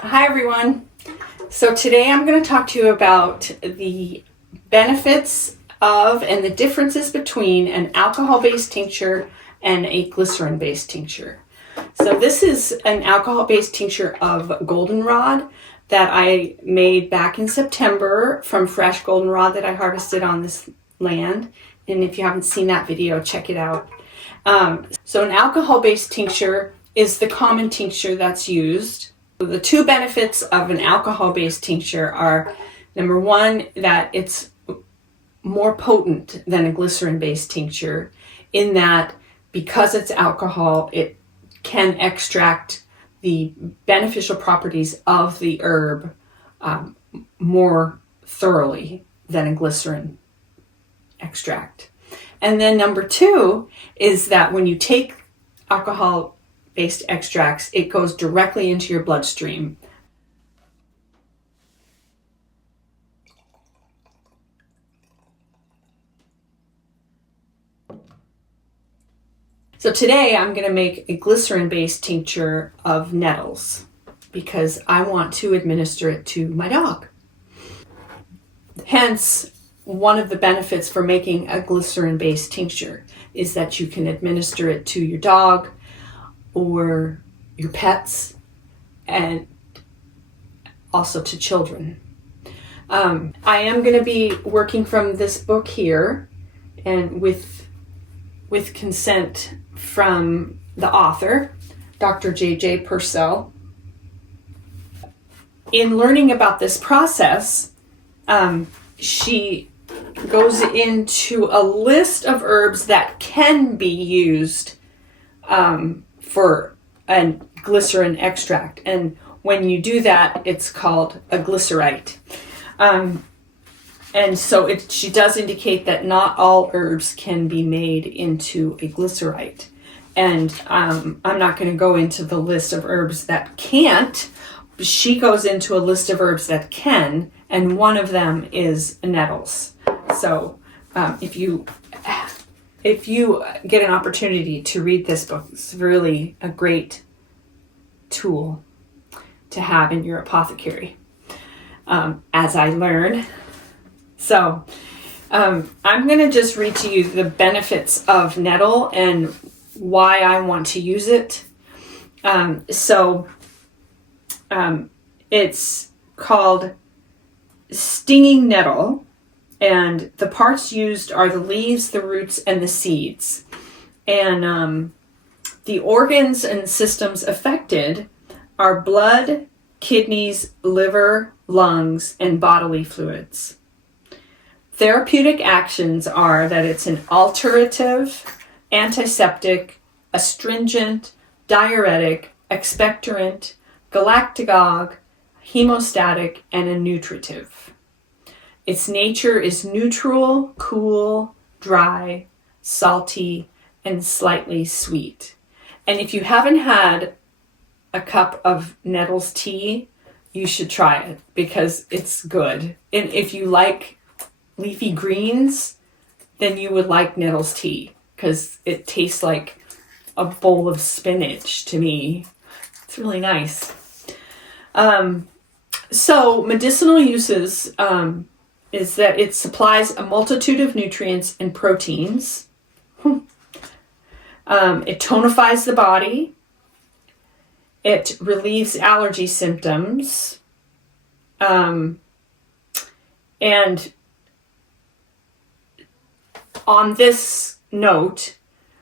Hi everyone. So today I'm going to talk to you about the benefits of and the differences between an alcohol-based tincture and a glycerin-based tincture. So this is an alcohol-based tincture of goldenrod that I made back in September from fresh goldenrod that I harvested on this land. And if you haven't seen that video, check it out. So an alcohol-based tincture is the common tincture that's used. The two benefits of an alcohol-based tincture are, number one, that it's more potent than a glycerin-based tincture in that because it's alcohol, it can extract the beneficial properties of the herb more thoroughly than a glycerin extract. And then number two is that when you take alcohol-based extracts, it goes directly into your bloodstream. So today I'm going to make a glycerin-based tincture of nettles because I want to administer it to my dog. Hence, one of the benefits for making a glycerin-based tincture is that you can administer it to your dog or your pets and also to children. I am going to be working from this book here and with consent from the author, Dr. J.J. Purcell. In learning about this process, she goes into a list of herbs that can be used for a glycerin extract. And when you do that, it's called a glycerite. And so she does indicate that not all herbs can be made into a glycerite. And I'm not going to go into the list of herbs that can't. She goes into a list of herbs that can, and one of them is nettles. So if you get an opportunity to read this book, it's really a great tool to have in your apothecary as I learn. So I'm going to just read to you the benefits of nettle and why I want to use it. It's called stinging nettle, and the parts used are the leaves, the roots, and the seeds. And the organs and systems affected are blood, kidneys, liver, lungs, and bodily fluids. Therapeutic actions are that it's an alterative, antiseptic, astringent, diuretic, expectorant, galactagogue, hemostatic, and a nutritive. Its nature is neutral, cool, dry, salty, and slightly sweet. And if you haven't had a cup of nettles tea, you should try it because it's good. And if you like leafy greens, then you would like nettles tea because it tastes like a bowl of spinach to me. It's really nice. So medicinal uses is that it supplies a multitude of nutrients and proteins. It tonifies the body. It relieves allergy symptoms. And on this note,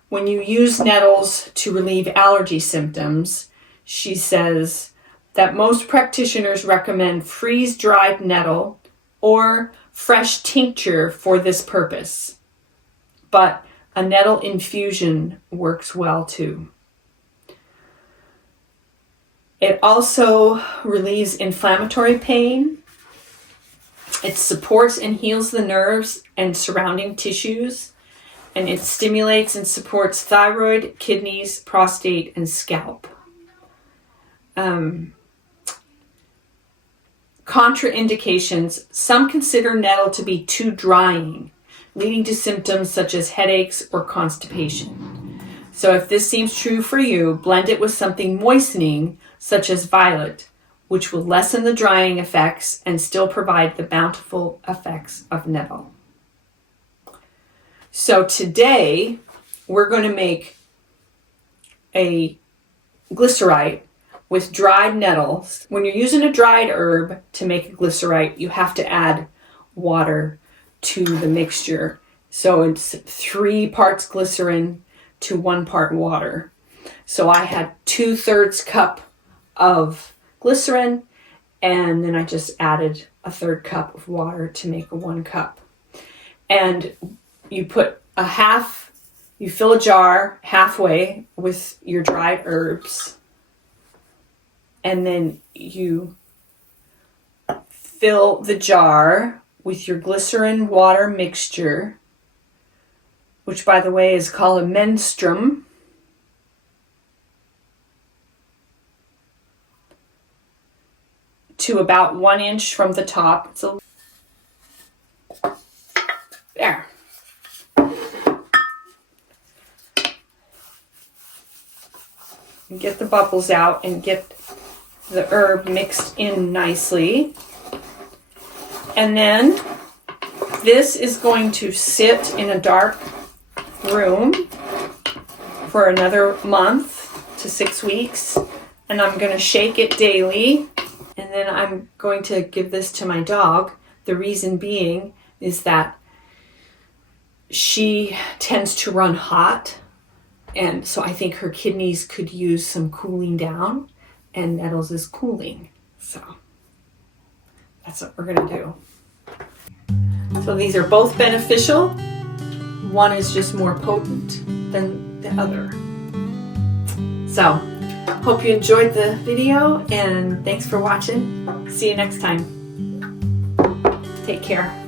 when you use nettles to relieve allergy symptoms, she says that most practitioners recommend freeze-dried nettle or fresh tincture for this purpose. But a nettle infusion works well too. It also relieves inflammatory pain. It supports and heals the nerves and surrounding tissues. And it stimulates and supports thyroid, kidneys, prostate, and scalp. Contraindications. Some consider nettle to be too drying, leading to symptoms such as headaches or constipation. So if this seems true for you, blend it with something moistening, such as violet which will lessen the drying effects and still provide the bountiful effects of nettle. So today we're going to make a glycerite with dried nettles. When you're using a dried herb to make a glycerite, you have to add water to the mixture. So it's 3 parts glycerin to 1 part water. So I had 2/3 cup of glycerin, and then I just added a 1/3 cup of water to make a 1 cup. And you put you fill a jar halfway with your dried herbs, and then you fill the jar with your glycerin water mixture, which by the way is called a menstruum. To about 1 inch from the top. So there. And get the bubbles out and get the herb mixed in nicely. And then this is going to sit in a dark room for another month to 6 weeks. And I'm going to shake it daily. And then I'm going to give this to my dog. The reason being is that she tends to run hot. And so I think her kidneys could use some cooling down. And nettles is cooling. So that's what we're going to do. So these are both beneficial. One is just more potent than the other. So hope you enjoyed the video, and thanks for watching. See you next time. Take care.